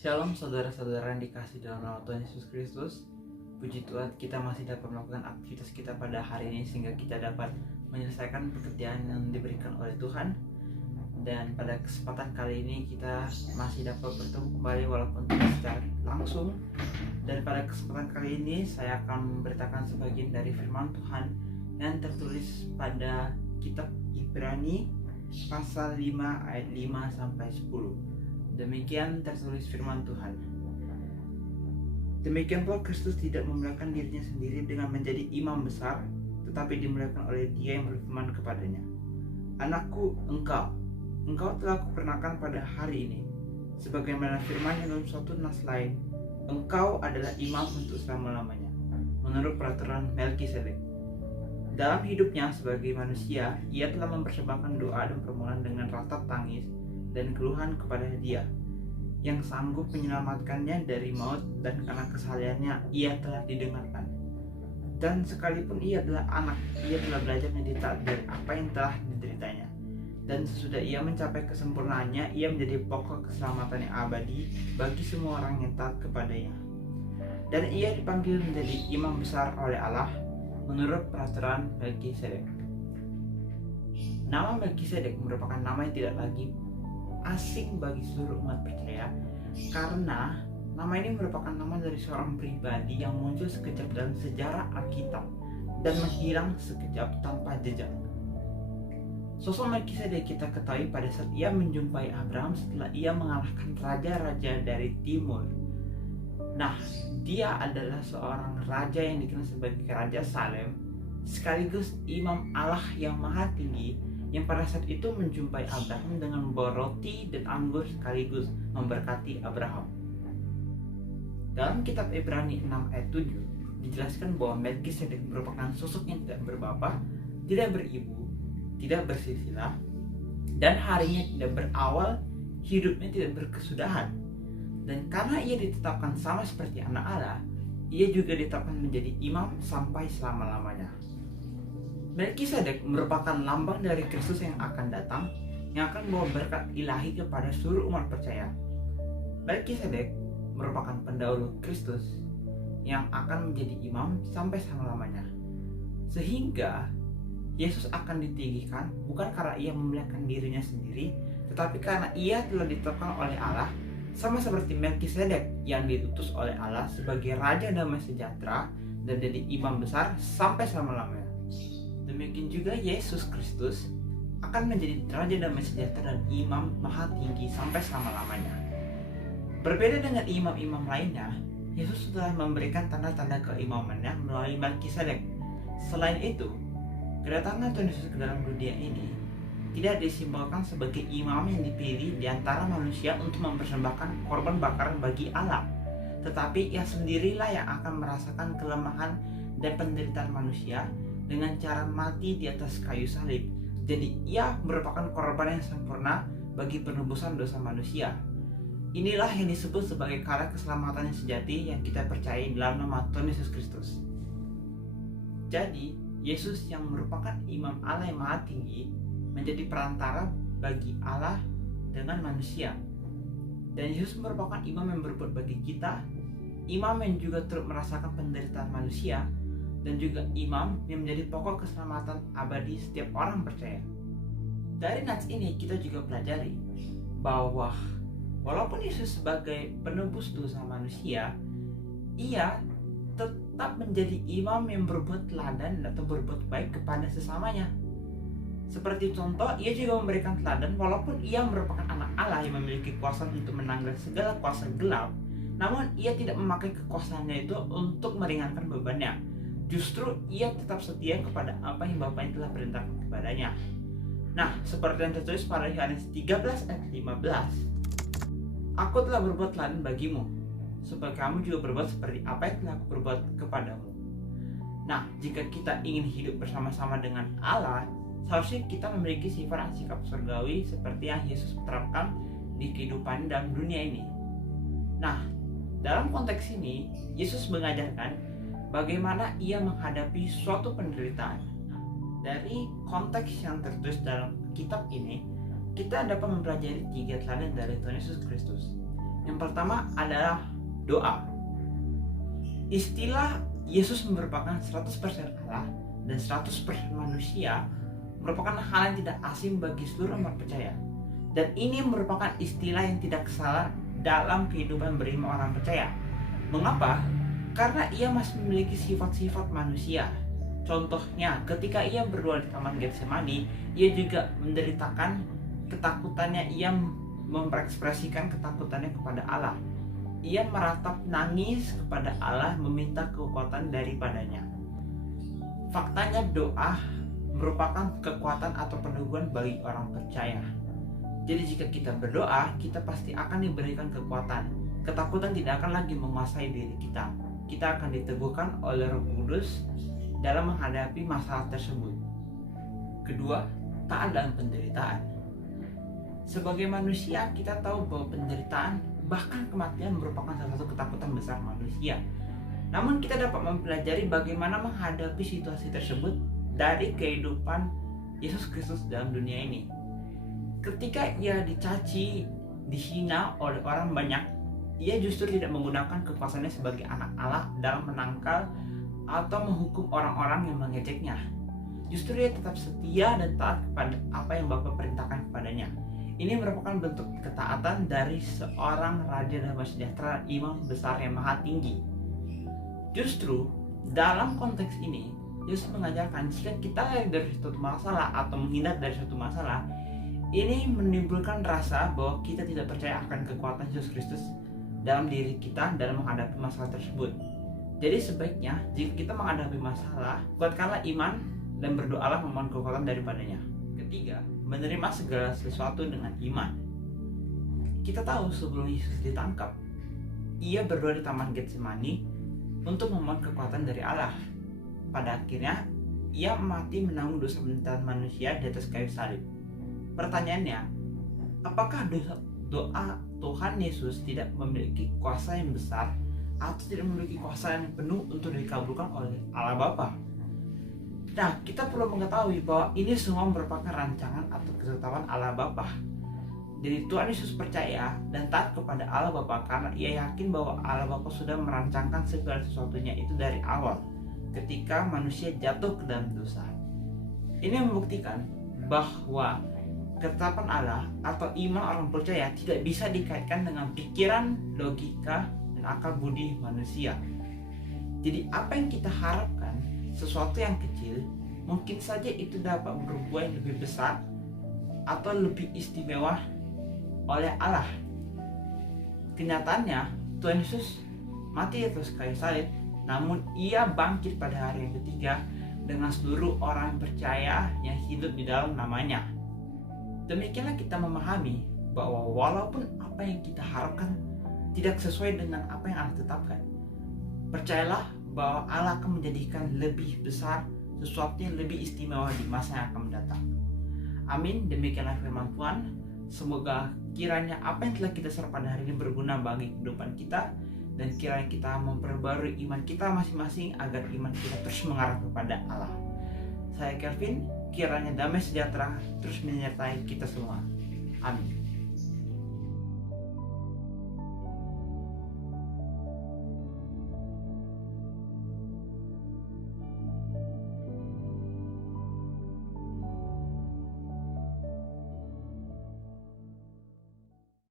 Shalom saudara-saudara yang dikasih dalam nama Tuhan Yesus Kristus. Puji Tuhan, kita masih dapat melakukan aktivitas kita pada hari ini sehingga kita dapat menyelesaikan pekerjaan yang diberikan oleh Tuhan. Dan pada kesempatan kali ini kita masih dapat bertemu kembali walaupun tidak secara langsung. Dan pada kesempatan kali ini saya akan memberitakan sebagian dari firman Tuhan yang tertulis pada kitab Ibrani pasal 5 ayat 5 sampai 10. Demikian tertulis firman Tuhan. Demikian pula Kristus tidak memuliakan dirinya sendiri dengan menjadi imam besar, tetapi dimuliakan oleh Dia yang berfirman kepadanya, "Anakku, engkau telah kuperanakan pada hari ini, sebagaimana firman-Nya dalam suatu nas lain, engkau adalah imam untuk selama-lamanya, menurut peraturan Melkisedek." Dalam hidupnya sebagai manusia, ia telah mempersembahkan doa dan permohonan dengan ratap tangis dan keluhan kepada Dia yang sanggup menyelamatkannya dari maut, dan karena kesalehannya ia telah didengarkan. Dan sekalipun ia adalah anak, ia telah belajar menjadi taat dari apa yang telah dideritanya. Dan sesudah ia mencapai kesempurnaannya, ia menjadi pokok keselamatan yang abadi bagi semua orang yang taat kepadanya. Dan ia dipanggil menjadi imam besar oleh Allah menurut peraturan Melkisedek. Nama Melkisedek merupakan nama yang tidak lagi asing bagi seluruh umat percaya, karena nama ini merupakan nama dari seorang pribadi yang muncul sekejap dalam sejarah Alkitab dan menghilang sekejap tanpa jejak. Sosok Melkisedek kita ketahui pada saat ia menjumpai Abraham setelah ia mengalahkan raja-raja dari timur. Nah, dia adalah seorang raja yang dikenal sebagai Raja Salem, sekaligus imam Allah yang maha tinggi, yang pada saat itu menjumpai Abraham dengan membawa roti dan anggur sekaligus memberkati Abraham. Dalam kitab Ibrani 6 ayat 7 dijelaskan bahwa Melkisedek merupakan sosok yang tidak berbapak, tidak beribu, tidak bersilsilah, dan harinya tidak berawal, hidupnya tidak berkesudahan. Dan karena ia ditetapkan sama seperti anak Allah, ia juga ditetapkan menjadi imam sampai selama-lamanya. Melkisedek merupakan lambang dari Kristus yang akan datang, yang akan membawa berkat ilahi kepada seluruh umat percaya. Melkisedek merupakan pendahulu Kristus yang akan menjadi imam sampai selama-lamanya. Sehingga Yesus akan ditinggikan bukan karena ia memuliakan dirinya sendiri, tetapi karena ia telah ditetapkan oleh Allah, sama seperti Melkisedek yang diutus oleh Allah sebagai Raja Damai Sejahtera dan jadi imam besar sampai selama-lamanya. Demikian juga Yesus Kristus akan menjadi Raja Damai Sejahtera dan imam maha tinggi sampai selama-lamanya. Berbeda dengan imam-imam lainnya, Yesus telah memberikan tanda-tanda keimamannya melalui Melkisedek. Selain itu, kedatangan Tuhan Yesus ke dalam dunia ini tidak disimbolkan sebagai imam yang dipilih di antara manusia untuk mempersembahkan korban bakaran bagi Allah, tetapi ia sendirilah yang akan merasakan kelemahan dan penderitaan manusia dengan cara mati di atas kayu salib. Jadi ia merupakan korban yang sempurna bagi penebusan dosa manusia. Inilah yang disebut sebagai karya keselamatan yang sejati yang kita percayai dalam nama Tuhan Yesus Kristus. Jadi Yesus yang merupakan imam Allah yang maha tinggi menjadi perantara bagi Allah dengan manusia. Dan Yesus merupakan imam yang berbuat bagi kita, imam yang juga turut merasakan penderitaan manusia, dan juga imam yang menjadi pokok keselamatan abadi setiap orang percaya. Dari nats ini kita juga pelajari bahwa walaupun Yesus sebagai penebus dosa manusia, ia tetap menjadi imam yang berbuat teladan atau berbuat baik kepada sesamanya. Seperti contoh, ia juga memberikan teladan walaupun ia merupakan anak Allah yang memiliki kuasa untuk menanggal segala kuasa gelap, namun ia tidak memakai kekuasaannya itu untuk meringankan bebannya. Justru ia tetap setia kepada apa yang Bapaknya telah perintahkan kepadanya. Nah, seperti yang tertulis pada Yohanes 13 ayat 15, "Aku telah berbuat teladan bagimu, supaya kamu juga berbuat seperti apa yang telah aku berbuat kepadamu." Nah, jika kita ingin hidup bersama-sama dengan Allah, seharusnya kita memiliki sifat dan sikap surgawi seperti yang Yesus terapkan di kehidupan dalam dunia ini. Nah, dalam konteks ini, Yesus mengajarkan bagaimana ia menghadapi suatu penderitaan. Dari konteks yang tertulis dalam kitab ini, kita dapat mempelajari 3 teladan dari Tuhan Yesus Kristus. Yang pertama adalah doa. Istilah Yesus merupakan 100% Allah dan 100% manusia merupakan hal yang tidak asing bagi seluruh umat percaya. Dan ini merupakan istilah yang tidak salah dalam kehidupan beriman orang percaya. Mengapa? Karena ia masih memiliki sifat-sifat manusia. Contohnya, ketika ia berdoa di Taman Getsemani, ia juga menderitakan ketakutannya. Ia mengekspresikan ketakutannya kepada Allah. Ia meratap nangis kepada Allah, meminta kekuatan daripadanya. Faktanya, doa merupakan kekuatan atau peneguhan bagi orang percaya. Jadi jika kita berdoa, kita pasti akan diberikan kekuatan. Ketakutan tidak akan lagi menguasai diri kita. Kita akan diteguhkan oleh Roh Kudus dalam menghadapi masalah tersebut. Kedua, taat dalam penderitaan. Sebagai manusia, kita tahu bahwa penderitaan bahkan kematian merupakan salah satu ketakutan besar manusia. Namun kita dapat mempelajari bagaimana menghadapi situasi tersebut dari kehidupan Yesus Kristus dalam dunia ini. Ketika ia dicaci, dihina oleh orang banyak, ia justru tidak menggunakan kekuasaannya sebagai anak Allah dalam menangkal atau menghukum orang-orang yang mengejeknya. Justru ia tetap setia dan taat kepada apa yang Bapa perintahkan kepadanya. Ini merupakan bentuk ketaatan dari seorang Raja Damai Sejahtera, Imam besar yang maha tinggi. Justru dalam konteks ini, Yesus mengajarkan jika kita lari dari suatu masalah atau menghindar dari suatu masalah, ini menimbulkan rasa bahwa kita tidak percaya akan kekuatan Yesus Kristus dalam diri kita dalam menghadapi masalah tersebut. Jadi sebaiknya jika kita menghadapi masalah, kuatkanlah iman dan berdoalah memohon kekuatan daripadanya. Ketiga, menerima segala sesuatu dengan iman. Kita tahu sebelum Yesus ditangkap, ia berdoa di Taman Getsemani untuk memohon kekuatan dari Allah. Pada akhirnya, ia mati menanggung dosa penderitaan manusia di atas kayu salib. Pertanyaannya, apakah doa Tuhan Yesus tidak memiliki kuasa yang besar atau tidak memiliki kuasa yang penuh untuk dikabulkan oleh Allah Bapa? Nah, kita perlu mengetahui bahwa ini semua merupakan rancangan atau ketetapan Allah Bapa. Jadi Tuhan Yesus percaya dan taat kepada Allah Bapa karena ia yakin bahwa Allah Bapa sudah merancangkan segala sesuatunya itu dari awal ketika manusia jatuh ke dalam dosa. Ini membuktikan bahwa ketetapan Allah atau iman orang percaya tidak bisa dikaitkan dengan pikiran, logika, dan akal budi manusia. Jadi apa yang kita harapkan, sesuatu yang kecil, mungkin saja itu dapat berbuah yang lebih besar atau lebih istimewa oleh Allah. Kenyataannya, Tuhan Yesus mati atas kayu salib, namun ia bangkit pada hari yang ketiga dengan seluruh orang percaya yang hidup di dalam namanya. Demikianlah kita memahami bahwa walaupun apa yang kita harapkan tidak sesuai dengan apa yang Allah tetapkan, percayalah bahwa Allah akan menjadikan lebih besar sesuatu yang lebih istimewa di masa yang akan mendatang. Amin. Demikianlah firman Tuhan. Semoga kiranya apa yang telah kita share pada hari ini berguna bagi kehidupan kita, dan kiranya kita memperbarui iman kita masing-masing agar iman kita terus mengarah kepada Allah. Saya Kelvin, kiranya damai sejahtera terus menyertai kita semua. Amin.